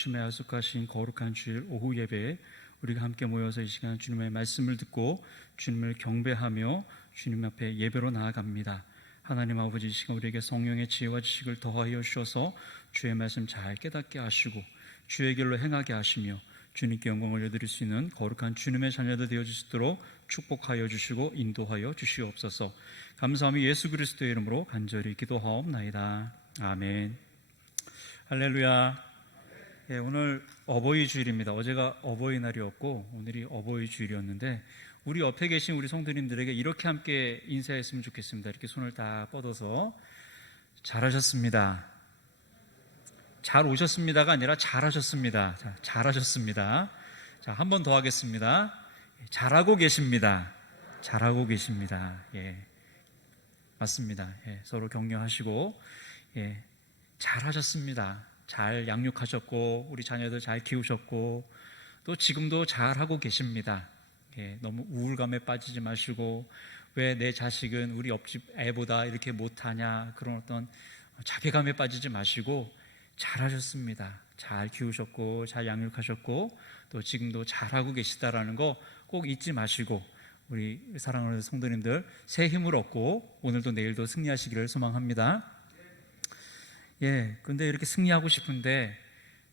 주님의 약속하신 거룩한 주일 오후 예배에 우리가 함께 모여서 이 시간 주님의 말씀을 듣고 주님을 경배하며 주님 앞에 예배로 나아갑니다. 하나님 아버지, 이 시간 우리에게 성령의 지혜와 지식을 더하여 주셔서 주의 말씀 잘 깨닫게 하시고 주의 길로 행하게 하시며 주님께 영광을 올려드릴 수 있는 거룩한 주님의 자녀들 되어 주시도록 축복하여 주시고 인도하여 주시옵소서. 감사하며 예수 그리스도의 이름으로 간절히 기도하옵나이다. 아멘. 할렐루야. 예, 오늘 어버이 주일입니다. 어제가 어버이날이었고 오늘이 어버이 주일이었는데 우리 옆에 계신 우리 성도님들에게 이렇게 함께 인사했으면 좋겠습니다. 이렇게 손을 다 뻗어서 잘하셨습니다. 잘 오셨습니다가 아니라 잘하셨습니다. 자, 잘하셨습니다. 자, 한 번 더 하겠습니다. 잘하고 계십니다. 잘하고 계십니다. 예, 맞습니다. 예, 서로 격려하시고 예, 잘하셨습니다. 잘 양육하셨고 우리 자녀들 잘 키우셨고 또 지금도 잘하고 계십니다. 예, 너무 우울감에 빠지지 마시고 왜 내 자식은 우리 옆집 애보다 이렇게 못하냐 그런 어떤 자괴감에 빠지지 마시고 잘하셨습니다. 잘 키우셨고 잘 양육하셨고 또 지금도 잘하고 계시다라는 거 꼭 잊지 마시고 우리 사랑하는 성도님들 새 힘을 얻고 오늘도 내일도 승리하시기를 소망합니다. 예, 근데 이렇게 승리하고 싶은데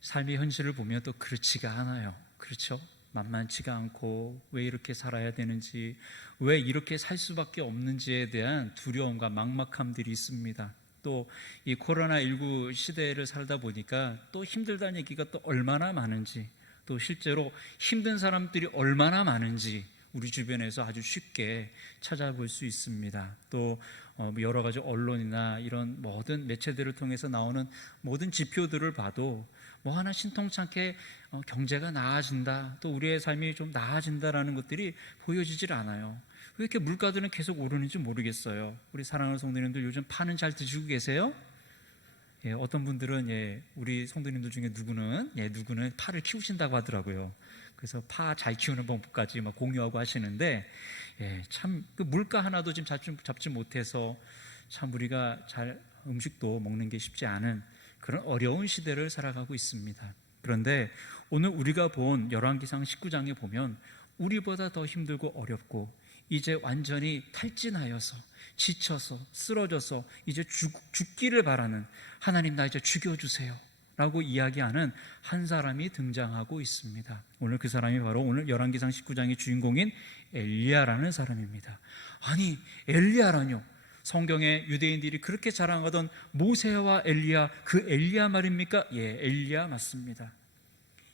삶의 현실을 보면 또 그렇지가 않아요. 그렇죠? 만만치가 않고 왜 이렇게 살아야 되는지, 왜 이렇게 살 수밖에 없는지에 대한 두려움과 막막함들이 있습니다. 또 이 코로나19 시대를 살다 보니까 또 힘들다는 얘기가 또 얼마나 많은지, 또 실제로 힘든 사람들이 얼마나 많은지 우리 주변에서 아주 쉽게 찾아볼 수 있습니다. 또 여러 가지 언론이나 이런 모든 매체들을 통해서 나오는 모든 지표들을 봐도 뭐 하나 신통찮게 경제가 나아진다, 또 우리의 삶이 좀 나아진다라는 것들이 보여지질 않아요. 왜 이렇게 물가들은 계속 오르는지 모르겠어요. 우리 사랑하는 성도님들 요즘 파는 잘 드시고 계세요? 예, 어떤 분들은 우리 성도님들 중에 누구는 파를 키우신다고 하더라고요. 그래서 파 잘 키우는 방법까지 막 공유하고 하시는데 참 그 물가 하나도 지금 잡지 못해서 참 우리가 잘 음식도 먹는 게 쉽지 않은 그런 어려운 시대를 살아가고 있습니다. 그런데 오늘 우리가 본 열왕기상 19장에 보면 우리보다 더 힘들고 어렵고 이제 완전히 탈진하여서 지쳐서 쓰러져서 이제 죽기를 바라는 하나님, 나 이제 죽여주세요 라고 이야기하는 한 사람이 등장하고 있습니다. 오늘 그 사람이 바로 오늘 열왕기상 19장의 주인공인 엘리야라는 사람입니다. 아니, 엘리야라뇨? 성경에 유대인들이 그렇게 자랑하던 모세와 엘리야, 그 엘리야 말입니까? 예, 엘리야 맞습니다.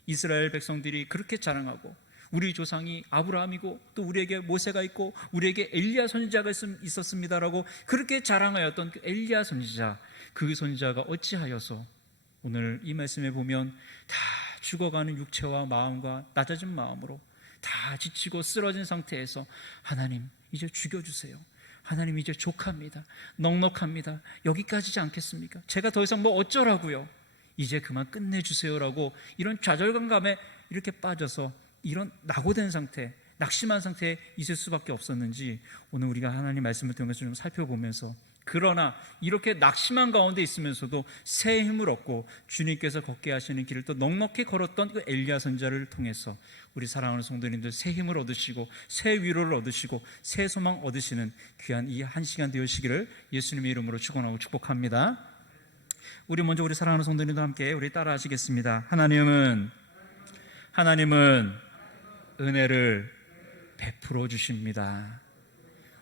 이스라엘 백성들이 그렇게 자랑하고 우리 조상이 아브라함이고 또 우리에게 모세가 있고 우리에게 엘리야 선지자가 있었습니다라고 그렇게 자랑하였던 그 엘리야 선지자, 그 선지자가 어찌하여서 오늘 이 말씀에 보면 다 죽어가는 육체와 마음과 낮아진 마음으로 다 지치고 쓰러진 상태에서 하나님 이제 죽여주세요, 하나님 이제 족합니다, 넉넉합니다, 여기까지지 않겠습니까? 제가 더 이상 뭐 어쩌라고요, 이제 그만 끝내주세요라고 이런 좌절감에 이렇게 빠져서 이런 낙오된 상태, 낙심한 상태에 있을 수밖에 없었는지 오늘 우리가 하나님 말씀을 통해서 좀 살펴보면서, 그러나 이렇게 낙심한 가운데 있으면서도 새 힘을 얻고 주님께서 걷게 하시는 길을 또 넉넉히 걸었던 그 엘리야 선지자를 통해서 우리 사랑하는 성도님들 새 힘을 얻으시고 새 위로를 얻으시고 새 소망 얻으시는 귀한 이 한 시간 되시기를 예수님의 이름으로 축원하고 축복합니다. 우리 먼저 우리 사랑하는 성도님들 함께 우리 따라 하시겠습니다. 하나님은 은혜를 베풀어 주십니다.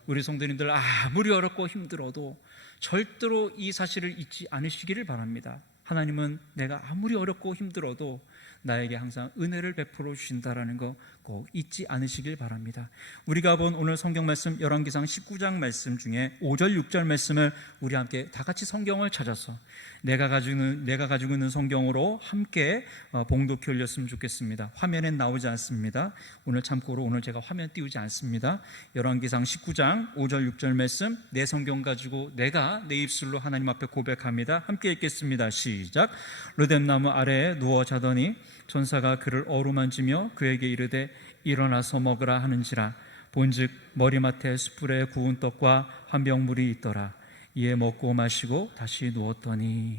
우리 성도님들 아무리 어렵고 힘들어도 절대로 이 사실을 잊지 않으시기를 바랍니다. 하나님은 내가 아무리 어렵고 힘들어도 나에게 항상 은혜를 베풀어 주신다라는 거 꼭 잊지 않으시길 바랍니다. 우리가 본 오늘 성경 말씀 열왕기상 19장 말씀 중에 5절 6절 말씀을 우리 함께 다 같이 성경을 찾아서 내가 가지고 있는 성경으로 함께 봉독해 올렸으면 좋겠습니다. 화면엔 나오지 않습니다. 오늘 참고로 오늘 제가 화면 띄우지 않습니다. 열왕기상 19장 5절 6절 말씀 내 성경 가지고 내가 내 입술로 하나님 앞에 고백합니다. 함께 읽겠습니다. 시작. 르뎀나무 아래에 누워 자더니 전사가 그를 어루만지며 그에게 이르되 일어나서 먹으라 하는지라. 본즉 머리맡에 숯불에 구운 떡과 한 병물이 있더라. 이에 먹고 마시고 다시 누웠더니,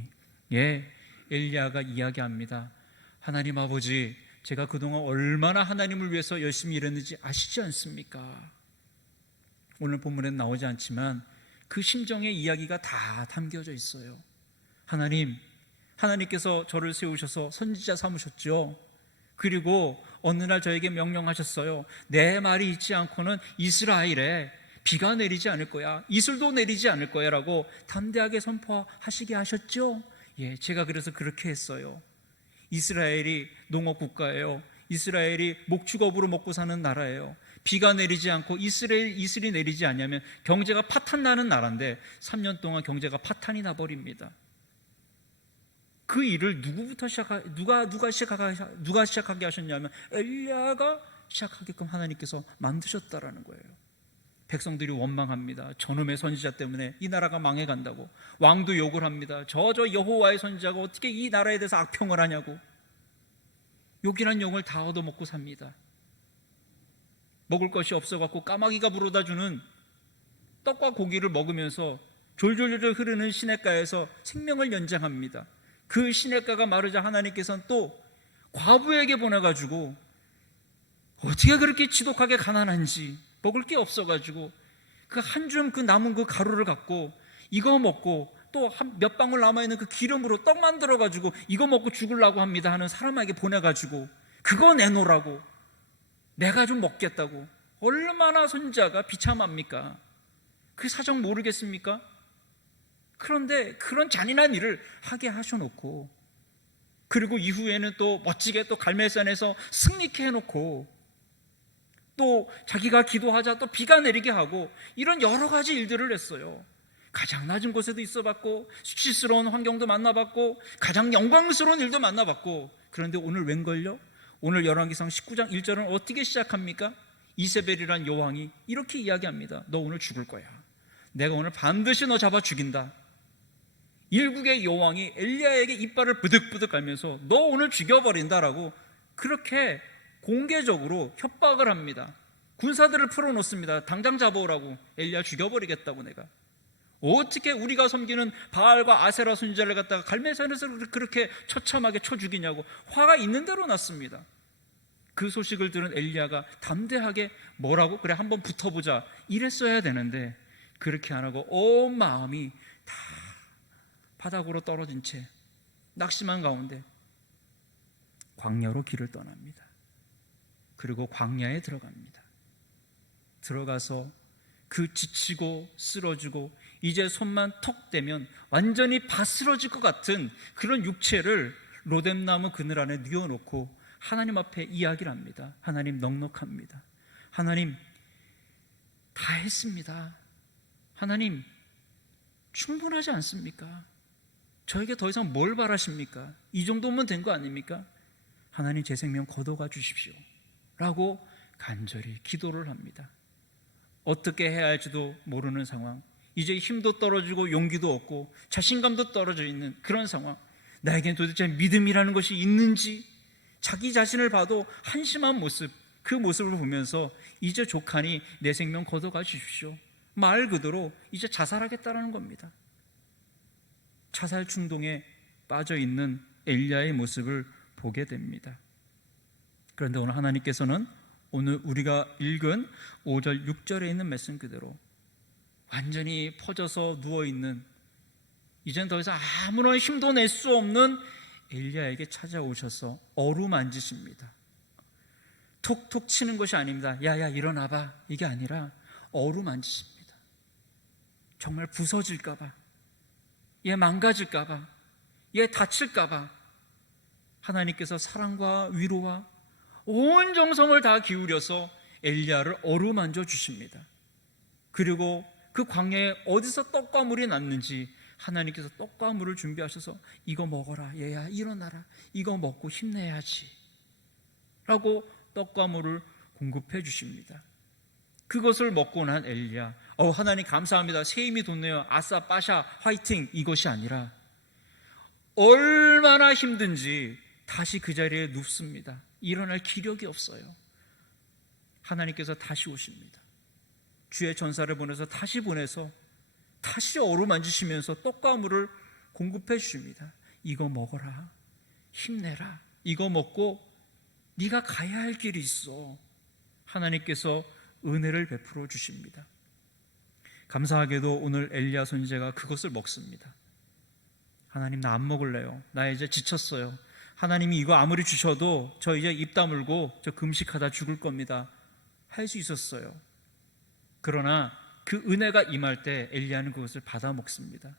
엘리야가 이야기합니다. 하나님 아버지, 제가 그동안 얼마나 하나님을 위해서 열심히 일했는지 아시지 않습니까? 오늘 본문엔 나오지 않지만 그 심정의 이야기가 다 담겨져 있어요. 하나님께서 저를 세우셔서 선지자 삼으셨죠. 그리고 어느 날 저에게 명령하셨어요. 내 말이 있지 않고는 이스라엘에 비가 내리지 않을 거야, 이슬도 내리지 않을 거야 라고 담대하게 선포하시게 하셨죠. 예, 제가 그래서 그렇게 했어요. 이스라엘이 농업 국가예요. 이스라엘이 목축업으로 먹고 사는 나라예요. 비가 내리지 않고 이슬이 내리지 않으면 경제가 파탄나는 나라인데 3년 동안 경제가 파탄이 나버립니다. 그 일을 누가 시작하게 하셨냐면 엘리야가 시작하게끔 하나님께서 만드셨다라는 거예요. 백성들이 원망합니다. 저놈의 선지자 때문에 이 나라가 망해간다고. 왕도 욕을 합니다. 저 여호와의 선지자가 어떻게 이 나라에 대해서 악평을 하냐고. 욕이란 욕을 다 얻어먹고 삽니다. 먹을 것이 없어갖고 까마귀가 물어다주는 떡과 고기를 먹으면서 졸졸졸 흐르는 시냇가에서 생명을 연장합니다. 그 시냇가가 마르자 하나님께서는 또 과부에게 보내가지고 어떻게 그렇게 지독하게 가난한지 먹을 게 없어가지고 그 한 줌 그 남은 그 가루를 갖고 이거 먹고 또 몇 방울 남아있는 그 기름으로 떡 만들어가지고 이거 먹고 죽으려고 합니다 하는 사람에게 보내가지고 그거 내놓으라고, 내가 좀 먹겠다고. 얼마나 선지자가 비참합니까? 그 사정 모르겠습니까? 그런데 그런 잔인한 일을 하게 하셔놓고, 그리고 이후에는 또 멋지게 또 갈멜산에서 승리케 해놓고, 또 자기가 기도하자 또 비가 내리게 하고, 이런 여러 가지 일들을 했어요. 가장 낮은 곳에도 있어봤고, 수치스러운 환경도 만나봤고, 가장 영광스러운 일도 만나봤고. 그런데 오늘 웬걸요? 오늘 열왕기상 19장 1절은 어떻게 시작합니까? 이세벨이란 여왕이 이렇게 이야기합니다. 너 오늘 죽을 거야. 내가 오늘 반드시 너 잡아 죽인다. 일국의 여왕이 엘리야에게 이빨을 부득부득 갈면서 너 오늘 죽여버린다라고 그렇게 공개적으로 협박을 합니다. 군사들을 풀어놓습니다. 당장 잡아오라고. 엘리야 죽여버리겠다고. 내가 어떻게 우리가 섬기는 바알과 아세라 선지자를 갖다가 갈멜산에서 그렇게 처참하게 쳐 죽이냐고 화가 있는 대로 났습니다. 그 소식을 들은 엘리야가 담대하게 뭐라고? 그래, 한번 붙어보자 이랬어야 되는데 그렇게 안 하고 온 마음이 다 바닥으로 떨어진 채 낙심한 가운데 광야로 길을 떠납니다. 그리고 광야에 들어갑니다. 들어가서 그 지치고 쓰러지고 이제 손만 턱 대면 완전히 바스러질 것 같은 그런 육체를 로뎀나무 그늘 안에 뉘어놓고 하나님 앞에 이야기를 합니다. 하나님, 넉넉합니다. 하나님, 다 했습니다. 하나님, 충분하지 않습니까? 저에게 더 이상 뭘 바라십니까? 이 정도면 된 거 아닙니까? 하나님, 제 생명 걷어가 주십시오 라고 간절히 기도를 합니다. 어떻게 해야 할지도 모르는 상황, 이제 힘도 떨어지고 용기도 없고 자신감도 떨어져 있는 그런 상황, 나에겐 도대체 믿음이라는 것이 있는지 자기 자신을 봐도 한심한 모습, 그 모습을 보면서 이제 족하니 내 생명 걷어가 주십시오, 말 그대로 이제 자살하겠다라는 겁니다. 자살 충동에 빠져 있는 엘리야의 모습을 보게 됩니다. 그런데 오늘 하나님께서는 오늘 우리가 읽은 5절 6절에 있는 말씀 그대로 완전히 퍼져서 누워있는, 이젠 더 이상 아무런 힘도 낼 수 없는 엘리야에게 찾아오셔서 어루만지십니다. 톡톡 치는 것이 아닙니다. 야야 일어나봐, 이게 아니라 어루만지십니다. 정말 부서질까봐, 얘 망가질까봐, 얘 다칠까봐 하나님께서 사랑과 위로와 온 정성을 다 기울여서 엘리야를 어루만져 주십니다. 그리고 그 광야에 어디서 떡과 물이 났는지 하나님께서 떡과 물을 준비하셔서 이거 먹어라, 얘야 일어나라, 이거 먹고 힘내야지 라고 떡과 물을 공급해 주십니다. 그것을 먹고 난 엘리야, 하나님 감사합니다, 새 힘이 돋네요, 아싸 빠샤 화이팅, 이것이 아니라 얼마나 힘든지 다시 그 자리에 눕습니다. 일어날 기력이 없어요. 하나님께서 다시 오십니다. 주의 전사를 보내서 다시 어루만지시면서 떡과 물을 공급해 주십니다. 이거 먹어라, 힘내라, 이거 먹고 네가 가야 할 길이 있어. 하나님께서 은혜를 베풀어 주십니다. 감사하게도 오늘 엘리야 선지자가 그것을 먹습니다. 하나님, 나 안 먹을래요. 나 이제 지쳤어요. 하나님이 이거 아무리 주셔도 저 이제 입 다물고 저 금식하다 죽을 겁니다. 할 수 있었어요. 그러나 그 은혜가 임할 때 엘리야는 그것을 받아 먹습니다.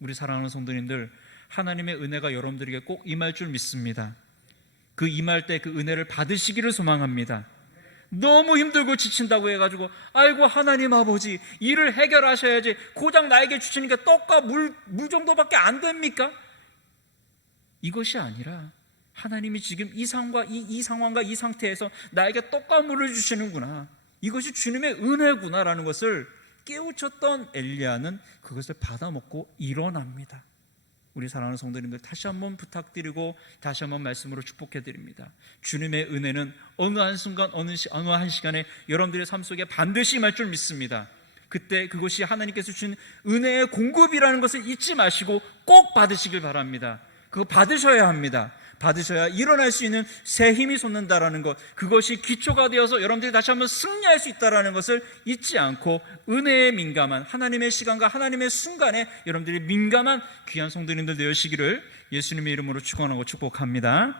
우리 사랑하는 성도님들, 하나님의 은혜가 여러분들에게 꼭 임할 줄 믿습니다. 그 임할 때 그 은혜를 받으시기를 소망합니다. 너무 힘들고 지친다고 해가지고 아이고 하나님 아버지 일을 해결하셔야지, 고작 나에게 주시는 게 떡과 물 정도밖에 안 됩니까? 이것이 아니라 하나님이 지금 이 상황과 이 상황과 이 상태에서 나에게 떡과 물을 주시는구나, 이것이 주님의 은혜구나라는 것을 깨우쳤던 엘리야는 그것을 받아먹고 일어납니다. 우리 사랑하는 성도님들, 다시 한번 부탁드리고 다시 한번 말씀으로 축복해드립니다. 주님의 은혜는 어느 한 순간 어느 한 시간에 여러분들의 삶 속에 반드시 임할 줄 믿습니다. 그때 그것이 하나님께서 주신 은혜의 공급이라는 것을 잊지 마시고 꼭 받으시길 바랍니다. 그거 받으셔야 합니다. 받으셔야 일어날 수 있는 새 힘이 솟는다라는 것, 그것이 기초가 되어서 여러분들이 다시 한번 승리할 수 있다라는 것을 잊지 않고 은혜에 민감한, 하나님의 시간과 하나님의 순간에 여러분들이 민감한 귀한 성도님들 되시기를 예수님의 이름으로 축원하고 축복합니다.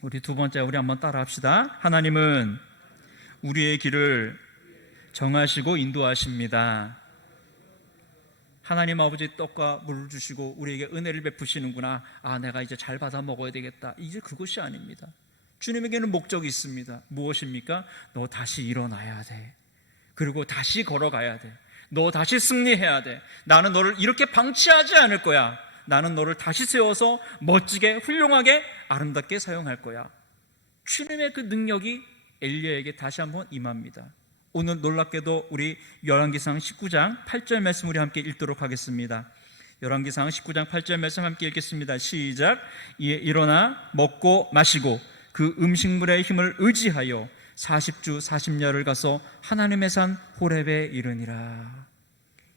우리 두 번째, 우리 한번 따라합시다. 하나님은 우리의 길을 정하시고 인도하십니다. 하나님 아버지 떡과 물을 주시고 우리에게 은혜를 베푸시는구나. 아, 내가 이제 잘 받아 먹어야 되겠다. 이제 그것이 아닙니다. 주님에게는 목적이 있습니다. 무엇입니까? 너 다시 일어나야 돼. 그리고 다시 걸어가야 돼. 너 다시 승리해야 돼. 나는 너를 이렇게 방치하지 않을 거야. 나는 너를 다시 세워서 멋지게, 훌륭하게, 아름답게 사용할 거야. 주님의 그 능력이 엘리야에게 다시 한번 임합니다. 오늘 놀랍게도 우리 열왕기상 19장 8절 말씀 우리 함께 읽도록 하겠습니다. 열왕기상 19장 8절 말씀 함께 읽겠습니다. 시작. 이에 일어나 먹고 마시고 그 음식물의 힘을 의지하여 40주 40야를 가서 하나님의 산 호렙에 이르니라.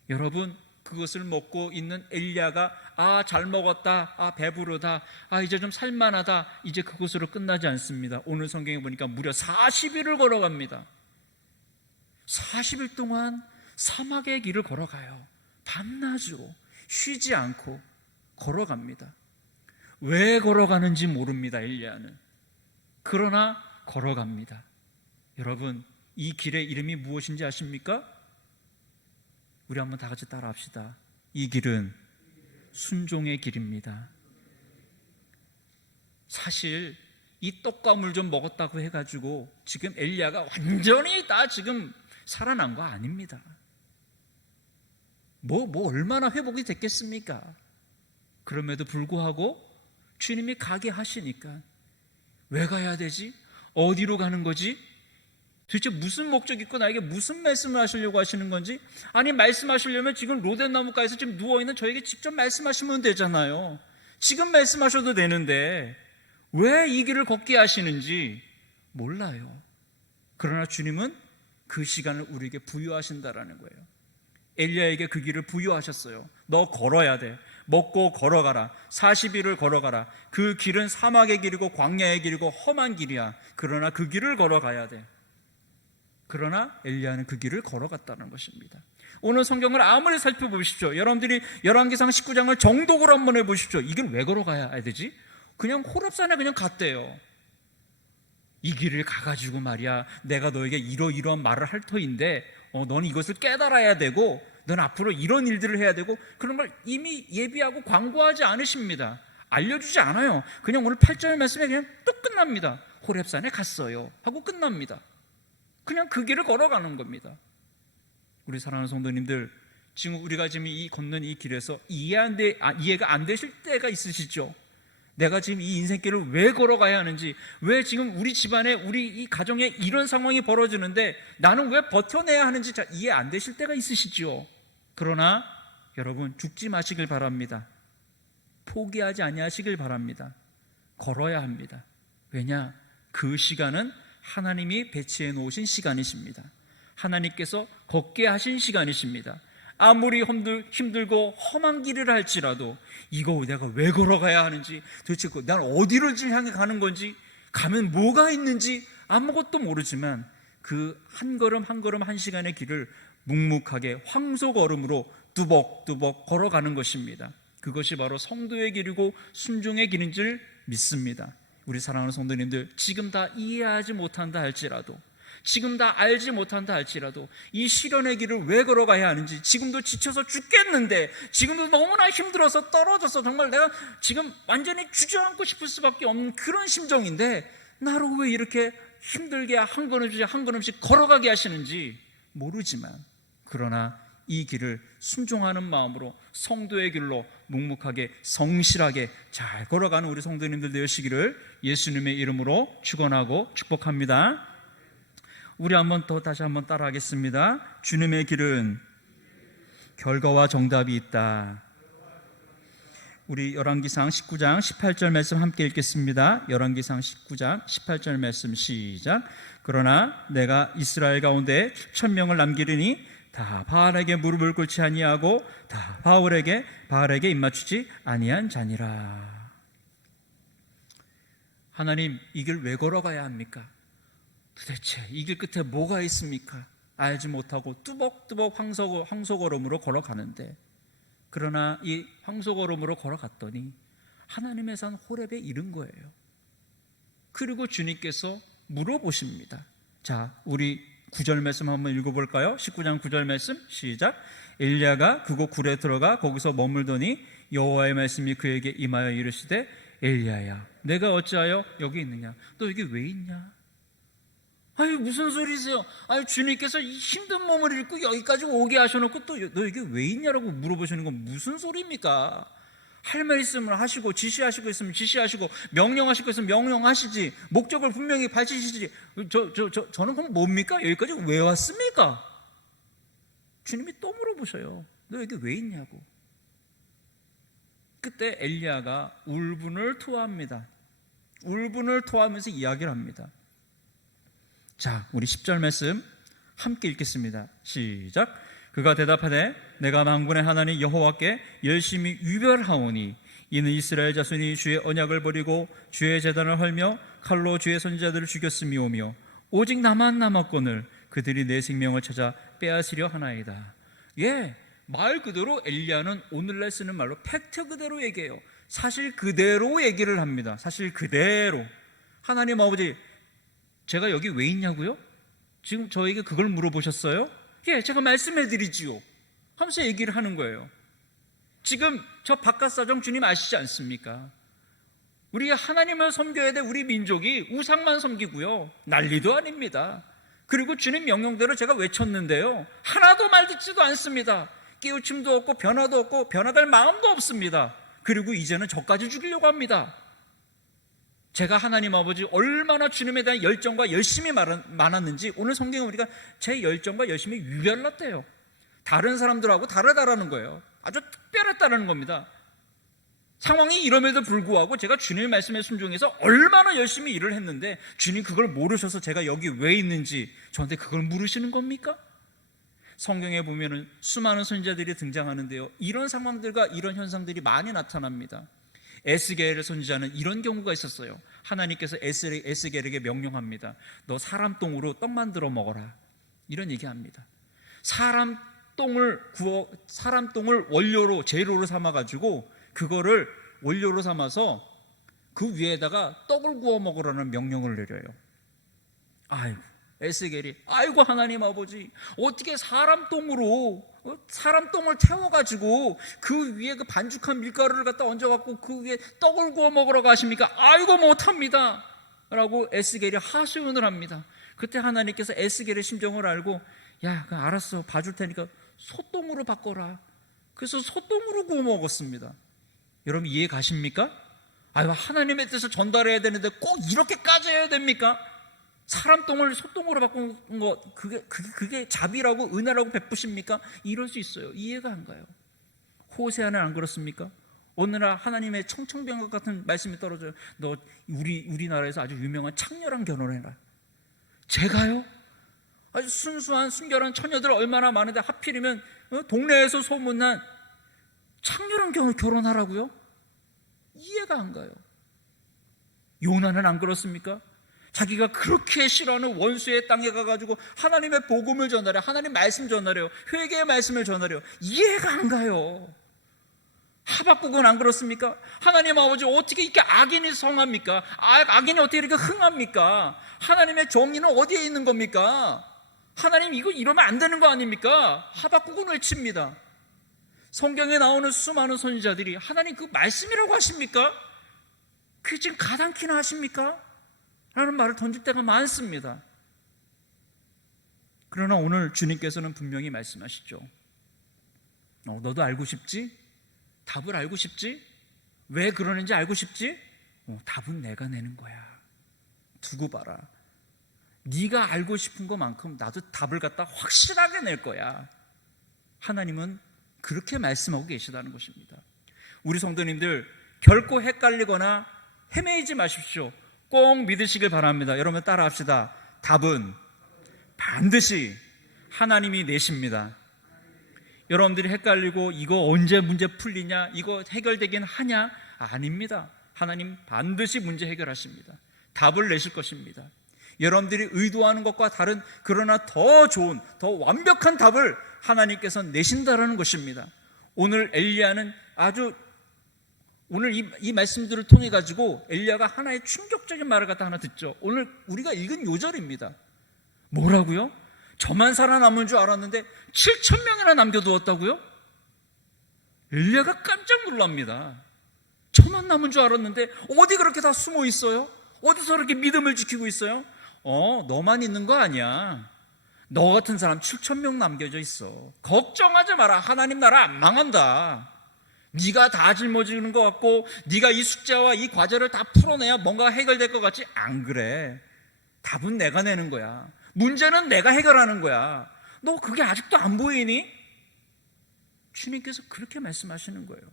여러분, 그것을 먹고 있는 엘리야가 잘 먹었다, 배부르다, 이제 좀 살만하다, 이제 그것으로 끝나지 않습니다. 오늘 성경에 보니까 무려 40일을 걸어갑니다. 40일 동안 사막의 길을 걸어가요. 밤낮으로 쉬지 않고 걸어갑니다. 왜 걸어가는지 모릅니다, 엘리야는. 그러나 걸어갑니다. 여러분, 이 길의 이름이 무엇인지 아십니까? 우리 한번 다 같이 따라합시다. 이 길은 순종의 길입니다. 사실 이 떡과 물 좀 먹었다고 해가지고 지금 엘리야가 완전히 다 지금 살아난 거 아닙니다. 뭐 얼마나 회복이 됐겠습니까? 그럼에도 불구하고 주님이 가게 하시니까, 왜 가야 되지? 어디로 가는 거지? 도대체 무슨 목적 있고 나에게 무슨 말씀을 하시려고 하시는 건지? 아니, 말씀하시려면 지금 로덴나무가에서 지금 누워있는 저에게 직접 말씀하시면 되잖아요. 지금 말씀하셔도 되는데 왜 이 길을 걷게 하시는지 몰라요. 그러나 주님은 그 시간을 우리에게 부여하신다라는 거예요. 엘리야에게 그 길을 부여하셨어요. 너 걸어야 돼. 먹고 걸어가라. 40일을 걸어가라. 그 길은 사막의 길이고 광야의 길이고 험한 길이야. 그러나 그 길을 걸어가야 돼. 그러나 엘리야는 그 길을 걸어갔다는 것입니다. 오늘 성경을 아무리 살펴보십시오. 여러분들이 열왕기상 19장을 정독을 한번 해보십시오. 이 길 왜 걸어가야 되지? 그냥 호렙산에 그냥 갔대요. 이 길을 가가지고 말이야, 내가 너에게 이러이러한 말을 할 터인데 넌 이것을 깨달아야 되고 넌 앞으로 이런 일들을 해야 되고, 그런 걸 이미 예비하고 광고하지 않으십니다. 알려주지 않아요. 그냥 오늘 8절 말씀에 그냥 뚝 끝납니다. 호렙산에 갔어요 하고 끝납니다. 그냥 그 길을 걸어가는 겁니다. 우리 사랑하는 성도님들, 지금 우리가 지금 걷는 이 길에서 이해가 안 되실 때가 있으시죠? 내가 지금 이 인생길을 왜 걸어가야 하는지, 왜 지금 우리 집안에 우리 이 가정에 이런 상황이 벌어지는데 나는 왜 버텨내야 하는지 잘 이해 안 되실 때가 있으시죠? 그러나 여러분, 죽지 마시길 바랍니다. 포기하지 아니하시길 바랍니다. 걸어야 합니다. 왜냐? 그 시간은 하나님이 배치해 놓으신 시간이십니다. 하나님께서 걷게 하신 시간이십니다. 아무리 힘들고 험한 길을 할지라도 이거 내가 왜 걸어가야 하는지, 도대체 난 어디를 향해 가는 건지, 가면 뭐가 있는지 아무것도 모르지만 그 한 걸음 한 걸음 한 시간의 길을 묵묵하게 황소걸음으로 뚜벅뚜벅 걸어가는 것입니다. 그것이 바로 성도의 길이고 순종의 길인 줄 믿습니다. 우리 사랑하는 성도님들, 지금 다 이해하지 못한다 할지라도, 지금 다 알지 못한다 할지라도 이 시련의 길을 왜 걸어가야 하는지, 지금도 지쳐서 죽겠는데, 지금도 너무나 힘들어서 떨어져서 정말 내가 지금 완전히 주저앉고 싶을 수밖에 없는 그런 심정인데 나를 왜 이렇게 힘들게 한 걸음씩 한 걸음씩 걸어가게 하시는지 모르지만, 그러나 이 길을 순종하는 마음으로 성도의 길로 묵묵하게 성실하게 잘 걸어가는 우리 성도님들 되시기를 예수님의 이름으로 축원하고 축복합니다. 우리 다시 한번 따라하겠습니다. 주님의 길은 결과와 정답이 있다. 우리 열왕기상 19장 18절 말씀 함께 읽겠습니다. 열왕기상 19장 18절 말씀 시작. 그러나 내가 이스라엘 가운데 1000명을 남기리니 다 바알에게 무릎을 꿇지 아니하고 다 바알에게 입맞추지 아니한 자니라. 하나님, 이 길 왜 걸어가야 합니까? 도대체 이 길 끝에 뭐가 있습니까? 알지 못하고 뚜벅뚜벅 황소걸음으로 걸어가는데, 그러나 이 황소걸음으로 걸어갔더니 하나님의 산 호렙에 이른 거예요. 그리고 주님께서 물어보십니다. 자, 우리 9절 말씀 한번 읽어볼까요? 19장 9절 말씀 시작. 엘리야가 그곳 굴에 들어가 거기서 머물더니 여호와의 말씀이 그에게 임하여 이르시되, 엘리야야, 내가 어찌하여 여기 있느냐? 너 여기 왜 있냐? 아유, 무슨 소리세요? 아유, 주님께서 이 힘든 몸을 잃고 여기까지 오게 하셔놓고 또 너 여기 왜 있냐라고 물어보시는 건 무슨 소리입니까? 할 말씀을 하시고 지시하시고 있으면 지시하시고 명령하시고 있으면 명령하시지, 목적을 분명히 밝히시지. 저는 그럼 뭡니까? 여기까지 왜 왔습니까? 주님이 또 물어보셔요. 너 여기 왜 있냐고. 그때 엘리야가 울분을 토합니다. 울분을 토하면서 이야기를 합니다. 자, 우리 10절 말씀 함께 읽겠습니다. 시작. 그가 대답하되, 내가 만군의 하나님 여호와께 열심히 유별하오니 이는 이스라엘 자손이 주의 언약을 버리고 주의 제단을 헐며 칼로 주의 선지자들을 죽였음이오며 오직 나만 남았거늘 그들이 내 생명을 찾아 빼앗으려 하나이다. 예, 말 그대로 엘리야는 오늘날 쓰는 말로 팩트 그대로 얘기해요. 사실 그대로 얘기를 합니다. 사실 그대로. 하나님 아버지, 제가 여기 왜 있냐고요? 지금 저에게 그걸 물어보셨어요? 예, 제가 말씀해 드리지요 하면서 얘기를 하는 거예요. 지금 저 바깥사정 주님 아시지 않습니까? 우리 하나님을 섬겨야 돼. 우리 민족이 우상만 섬기고요, 난리도 아닙니다. 그리고 주님 명령대로 제가 외쳤는데요, 하나도 말 듣지도 않습니다. 깨우침도 없고 변화도 없고 변화될 마음도 없습니다. 그리고 이제는 저까지 죽이려고 합니다. 제가 하나님 아버지 얼마나 주님에 대한 열정과 열심이 많았는지 오늘 성경에 우리가 제 열정과 열심이 유별났대요. 다른 사람들하고 다르다라는 거예요. 아주 특별했다는 겁니다. 상황이 이럼에도 불구하고 제가 주님의 말씀에 순종해서 얼마나 열심히 일을 했는데 주님 그걸 모르셔서 제가 여기 왜 있는지 저한테 그걸 물으시는 겁니까? 성경에 보면은 수많은 선지자들이 등장하는데요, 이런 상황들과 이런 현상들이 많이 나타납니다. 에스겔 선지자는 이런 경우가 있었어요. 하나님께서 에스겔에게 명령합니다. 너 사람 똥으로 떡 만들어 먹어라, 이런 얘기합니다. 사람 똥을 원료로, 재료로 삼아가지고 그거를 원료로 삼아서 그 위에다가 떡을 구워 먹으라는 명령을 내려요. 아이고, 에스겔이 아이고 하나님 아버지, 어떻게 사람 똥을 태워가지고 그 위에 그 반죽한 밀가루를 갖다 얹어갖고 그 위에 떡을 구워 먹으라고 하십니까? 아이고 못합니다 라고 에스겔이 하소연을 합니다. 그때 하나님께서 에스겔의 심정을 알고, 야, 알았어, 봐줄 테니까 소똥으로 바꿔라. 그래서 소똥으로 구워 먹었습니다. 여러분 이해 가십니까? 아유, 하나님의 뜻을 전달해야 되는데 꼭 이렇게까지 해야 됩니까? 사람 똥을 소똥으로 바꾼 거, 그게 자비라고 은혜라고 베푸십니까? 이럴 수 있어요. 이해가 안 가요. 호세아는 안 그렇습니까? 어느 날 하나님의 청청병과 같은 말씀이 떨어져요. 너 우리나라에서 아주 유명한 창녀랑 결혼해라. 제가요? 아주 순수한 순결한 처녀들 얼마나 많은데 하필이면 동네에서 소문난 창녀랑 결혼하라고요? 이해가 안 가요. 요나는 안 그렇습니까? 자기가 그렇게 싫어하는 원수의 땅에 가가지고 하나님의 복음을 전하려, 하나님 말씀 전하려, 회개의 말씀을 전하려. 이해가 안 가요. 하박국은 안 그렇습니까? 하나님 아버지 어떻게 이렇게 악인이 성합니까? 악인이 어떻게 이렇게 흥합니까? 하나님의 정의는 어디에 있는 겁니까? 하나님 이거 이러면 안 되는 거 아닙니까? 하박국은 외칩니다. 성경에 나오는 수많은 선지자들이 하나님 그 말씀이라고 하십니까? 그게 지금 가당키나 하십니까? 라는 말을 던질 때가 많습니다. 그러나 오늘 주님께서는 분명히 말씀하시죠. 너도 알고 싶지? 답을 알고 싶지? 왜 그러는지 알고 싶지? 답은 내가 내는 거야. 두고 봐라. 네가 알고 싶은 것만큼 나도 답을 갖다 확실하게 낼 거야. 하나님은 그렇게 말씀하고 계시다는 것입니다. 우리 성도님들 결코 헷갈리거나 헤매이지 마십시오. 꼭 믿으시길 바랍니다. 여러분 따라합시다. 답은 반드시 하나님이 내십니다. 여러분들이 헷갈리고 이거 언제 문제 풀리냐, 이거 해결되긴 하냐? 아닙니다. 하나님 반드시 문제 해결하십니다. 답을 내실 것입니다. 여러분들이 의도하는 것과 다른, 그러나 더 좋은, 더 완벽한 답을 하나님께서 내신다라는 것입니다. 오늘 엘리야는 오늘 이 말씀들을 통해 가지고 엘리야가 하나의 충격적인 말을 갖다 하나 듣죠. 오늘 우리가 읽은 요절입니다. 뭐라고요? 저만 살아남은 줄 알았는데 7,000명이나 남겨두었다고요? 엘리야가 깜짝 놀랍니다. 저만 남은 줄 알았는데 어디 그렇게 다 숨어 있어요? 어디서 그렇게 믿음을 지키고 있어요? 너만 있는 거 아니야. 너 같은 사람 7,000명 남겨져 있어. 걱정하지 마라. 하나님 나라 안 망한다. 네가 다 짊어지는 것 같고 네가 이 숙제와 이 과제를 다 풀어내야 뭔가 해결될 것 같지? 안 그래. 답은 내가 내는 거야. 문제는 내가 해결하는 거야. 너 그게 아직도 안 보이니? 주님께서 그렇게 말씀하시는 거예요.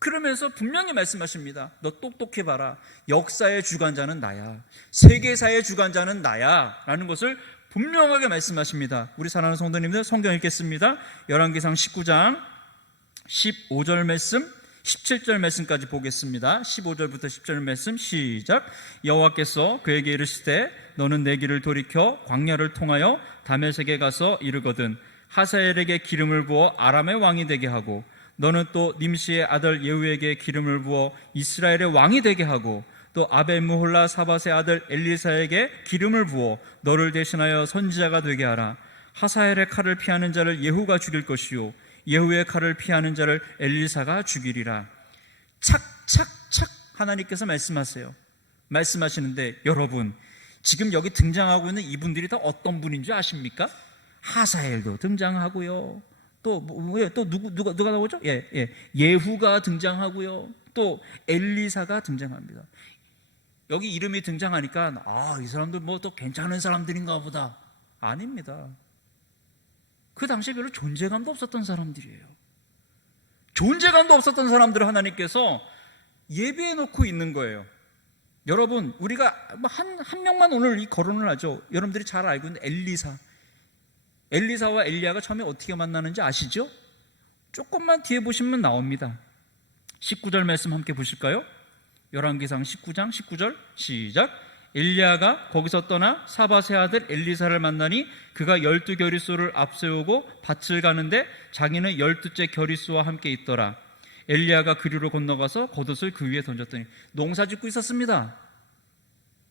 그러면서 분명히 말씀하십니다. 너 똑똑히 봐라. 역사의 주관자는 나야. 세계사의 주관자는 나야. 라는 것을 분명하게 말씀하십니다. 우리 사랑하는 성도님들 성경 읽겠습니다. 열왕기상 19장 15절 말씀 17절 말씀까지 보겠습니다. 15절부터 10절 말씀 시작. 여호와께서 그에게 이르시되 너는 내 길을 돌이켜 광야를 통하여 다메섹에 가서 이르거든 하사엘에게 기름을 부어 아람의 왕이 되게 하고 너는 또 님시의 아들 예후에게 기름을 부어 이스라엘의 왕이 되게 하고 또 아벨무홀라 사밧의 아들 엘리사에게 기름을 부어 너를 대신하여 선지자가 되게 하라. 하사엘의 칼을 피하는 자를 예후가 죽일 것이요 예후의 칼을 피하는 자를 엘리사가 죽이리라. 착착착 하나님께서 말씀하세요. 말씀하시는데 여러분 지금 여기 등장하고 있는 이분들이 다 어떤 분인 줄 아십니까? 하사엘도 등장하고요. 또 누가 나오죠? 예후가 등장하고요. 또 엘리사가 등장합니다. 여기 이름이 등장하니까 이 사람들 뭐 또 괜찮은 사람들인가 보다. 아닙니다. 그 당시에 별로 존재감도 없었던 사람들이에요. 존재감도 없었던 사람들을 하나님께서 예비해 놓고 있는 거예요. 여러분 우리가 한 명만 오늘 이 거론을 하죠. 여러분들이 잘 알고 있는 엘리사와 엘리야가 처음에 어떻게 만나는지 아시죠? 조금만 뒤에 보시면 나옵니다. 19절 말씀 함께 보실까요? 열왕기상 19장 19절 시작. 엘리야가 거기서 떠나 사밧의 아들 엘리사를 만나니 그가 12겨리소를 앞세우고 밭을 가는데 자기는 12째 겨리소와 함께 있더라. 엘리야가 그리로 건너가서 겉옷을 그 위에 던졌더니 농사 짓고 있었습니다.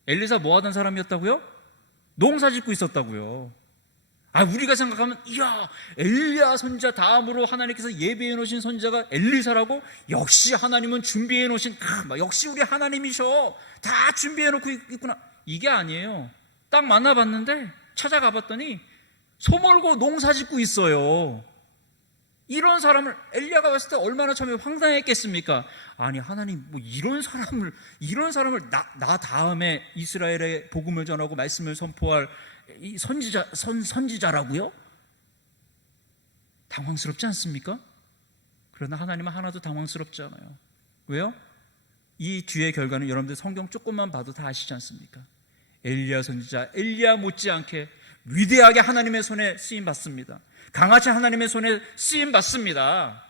엘리사 뭐 하던 사람이었다고요? 농사 짓고 있었다고요. 우리가 생각하면 이야 엘리야 선지자 다음으로 하나님께서 예비해 놓으신 선지자가 엘리사라고? 역시 하나님은 준비해 놓으신 역시 우리 하나님이셔. 다 준비해 놓고 있구나. 이게 아니에요. 딱 만나봤는데 찾아가 봤더니 소몰고 농사 짓고 있어요. 이런 사람을 엘리야가 봤을 때 얼마나 처음에 황당했겠습니까? 아니 하나님 뭐 이런 사람을 나 다음에 이스라엘의 복음을 전하고 말씀을 선포할 이 선지자라고요? 당황스럽지 않습니까? 그러나 하나님은 하나도 당황스럽지 않아요. 왜요? 이 뒤의 결과는 여러분들 성경 조금만 봐도 다 아시지 않습니까? 엘리야 선지자 엘리야 못지않게 위대하게 하나님의 손에 쓰임 받습니다. 강하신 하나님의 손에 쓰임 받습니다.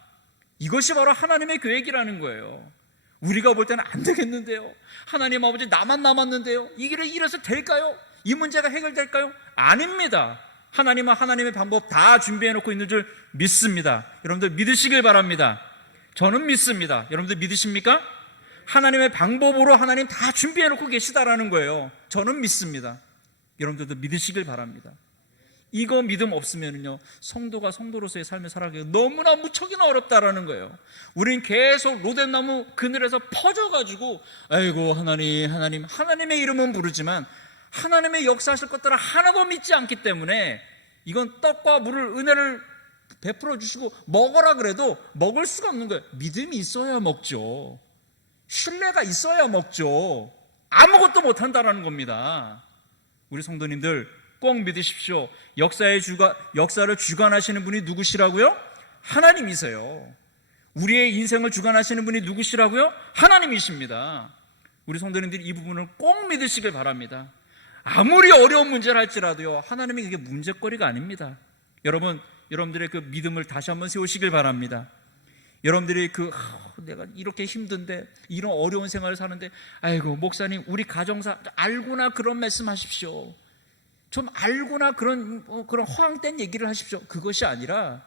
이것이 바로 하나님의 계획이라는 거예요. 우리가 볼 때는 안 되겠는데요, 하나님 아버지 나만 남았는데요, 이 길을 이래서 될까요? 이 문제가 해결될까요? 아닙니다. 하나님은 하나님의 방법 다 준비해 놓고 있는 줄 믿습니다. 여러분들 믿으시길 바랍니다. 저는 믿습니다. 여러분들 믿으십니까? 하나님의 방법으로 하나님 다 준비해 놓고 계시다라는 거예요. 저는 믿습니다. 여러분들도 믿으시길 바랍니다. 이거 믿음 없으면요, 성도가 성도로서의 삶을 살아가기가 너무나 무척이나 어렵다라는 거예요. 우린 계속 로뎀나무 그늘에서 퍼져가지고 아이고 하나님, 하나님의 이름은 부르지만 하나님의 역사하실 것들을 하나도 믿지 않기 때문에 이건 떡과 물을, 은혜를 베풀어 주시고 먹어라 그래도 먹을 수가 없는 거예요. 믿음이 있어야 먹죠. 신뢰가 있어야 먹죠. 아무것도 못한다라는 겁니다. 우리 성도님들 꼭 믿으십시오. 역사를 주관하시는 분이 누구시라고요? 하나님이세요. 우리의 인생을 주관하시는 분이 누구시라고요? 하나님이십니다. 우리 성도님들이 이 부분을 꼭 믿으시길 바랍니다. 아무리 어려운 문제를 할지라도요, 하나님이 그게 문제거리가 아닙니다. 여러분들의 그 믿음을 다시 한번 세우시길 바랍니다. 여러분들이 내가 이렇게 힘든데, 이런 어려운 생활을 사는데, 아이고 목사님 우리 가정사 알고나 그런 말씀 하십시오. 좀 알고나 그런 허황된 얘기를 하십시오. 그것이 아니라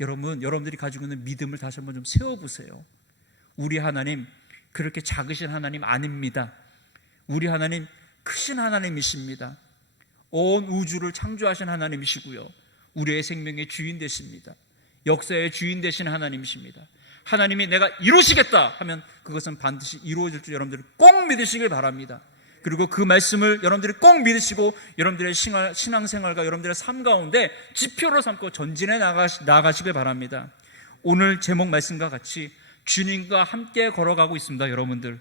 여러분들이 가지고 있는 믿음을 다시 한번 좀 세워보세요. 우리 하나님 그렇게 작으신 하나님 아닙니다. 우리 하나님 크신 하나님이십니다. 온 우주를 창조하신 하나님이시고요, 우리의 생명의 주인 되십니다. 역사의 주인 되신 하나님이십니다. 하나님이 내가 이루시겠다 하면 그것은 반드시 이루어질 줄 여러분들이 꼭 믿으시길 바랍니다. 그리고 그 말씀을 여러분들이 꼭 믿으시고 여러분들의 신앙생활과 여러분들의 삶 가운데 지표로 삼고 전진해 나가시길 바랍니다. 오늘 제목 말씀과 같이 주님과 함께 걸어가고 있습니다. 여러분들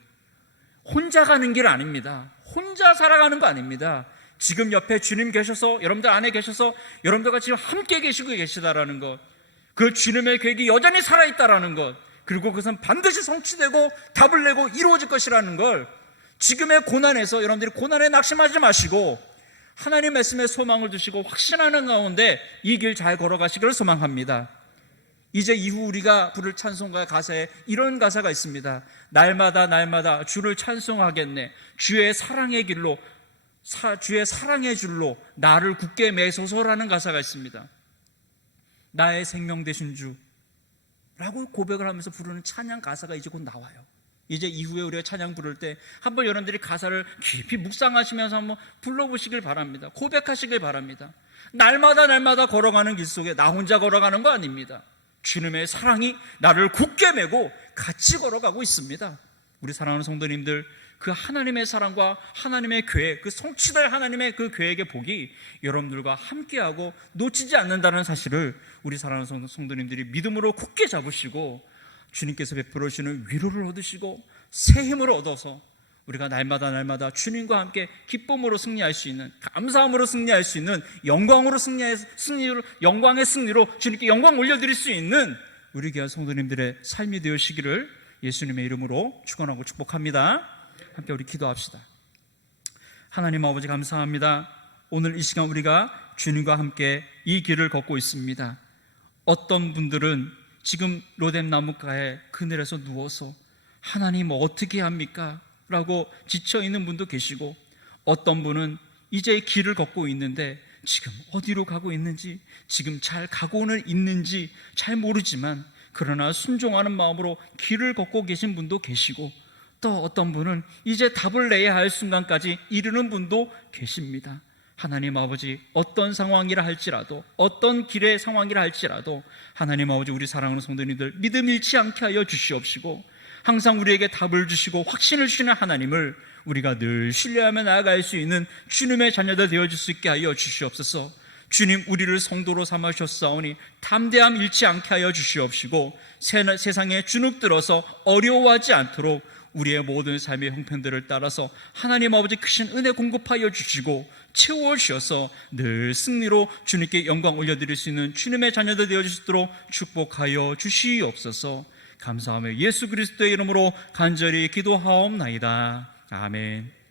혼자 가는 길 아닙니다. 혼자 살아가는 거 아닙니다. 지금 옆에 주님 계셔서, 여러분들 안에 계셔서 여러분들과 지금 함께 계시고 계시다라는 것, 그 주님의 계획이 여전히 살아있다라는 것, 그리고 그것은 반드시 성취되고 답을 내고 이루어질 것이라는 걸, 지금의 고난에서 여러분들이 고난에 낙심하지 마시고 하나님 말씀에 소망을 두시고 확신하는 가운데 이 길 잘 걸어가시기를 소망합니다. 이제 이후 우리가 부를 찬송가 가사에 이런 가사가 있습니다. 날마다 주를 찬송하겠네. 주의 사랑의 길로, 주의 사랑의 줄로 나를 굳게 매소서라는 가사가 있습니다. 나의 생명 되신 주라고 고백을 하면서 부르는 찬양 가사가 이제 곧 나와요. 이제 이후에 우리가 찬양 부를 때 한번 여러분들이 가사를 깊이 묵상하시면서 한번 불러보시길 바랍니다. 고백하시길 바랍니다. 날마다 걸어가는 길 속에 나 혼자 걸어가는 거 아닙니다. 주님의 사랑이 나를 굳게 메고 같이 걸어가고 있습니다. 우리 사랑하는 성도님들, 그 하나님의 사랑과 하나님의 계획, 그 성취될 하나님의 그 계획의 복이 여러분들과 함께하고 놓치지 않는다는 사실을 우리 사랑하는 성도님들이 믿음으로 굳게 잡으시고 주님께서 베풀어 주시는 위로를 얻으시고 새 힘을 얻어서 우리가 날마다 주님과 함께 기쁨으로 승리할 수 있는, 감사함으로 승리할 수 있는, 영광의 승리로 주님께 영광 올려드릴 수 있는 우리 귀한 성도님들의 삶이 되시기를 예수님의 이름으로 축원하고 축복합니다. 함께 우리 기도합시다. 하나님 아버지 감사합니다. 오늘 이 시간 우리가 주님과 함께 이 길을 걷고 있습니다. 어떤 분들은 지금 로뎀나무가에 그늘에서 누워서 하나님 어떻게 합니까? 라고 지쳐있는 분도 계시고, 어떤 분은 이제 길을 걷고 있는데 지금 어디로 가고 있는지, 지금 잘 가고는 있는지 잘 모르지만 그러나 순종하는 마음으로 길을 걷고 계신 분도 계시고, 또 어떤 분은 이제 답을 내야 할 순간까지 이르는 분도 계십니다. 하나님 아버지, 어떤 상황이라 할지라도, 어떤 길의 상황이라 할지라도 하나님 아버지, 우리 사랑하는 성도님들 믿음 잃지 않게 하여 주시옵시고, 항상 우리에게 답을 주시고 확신을 주시는 하나님을 우리가 늘 신뢰하며 나아갈 수 있는 주님의 자녀들 되어줄 수 있게 하여 주시옵소서. 주님, 우리를 성도로 삼으셨사오니 담대함 잃지 않게 하여 주시옵시고, 세상에 주눅들어서 어려워하지 않도록 우리의 모든 삶의 형편들을 따라서 하나님 아버지 크신 은혜 공급하여 주시고 채워주셔서 늘 승리로 주님께 영광 올려드릴 수 있는 주님의 자녀들 되어주시도록 축복하여 주시옵소서. 감사하며 예수 그리스도의 이름으로 간절히 기도하옵나이다. 아멘.